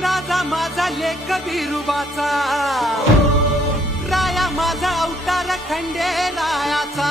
राजा माझा लेख बिरुबाचा राया माझा अवतार खंडे रायाचा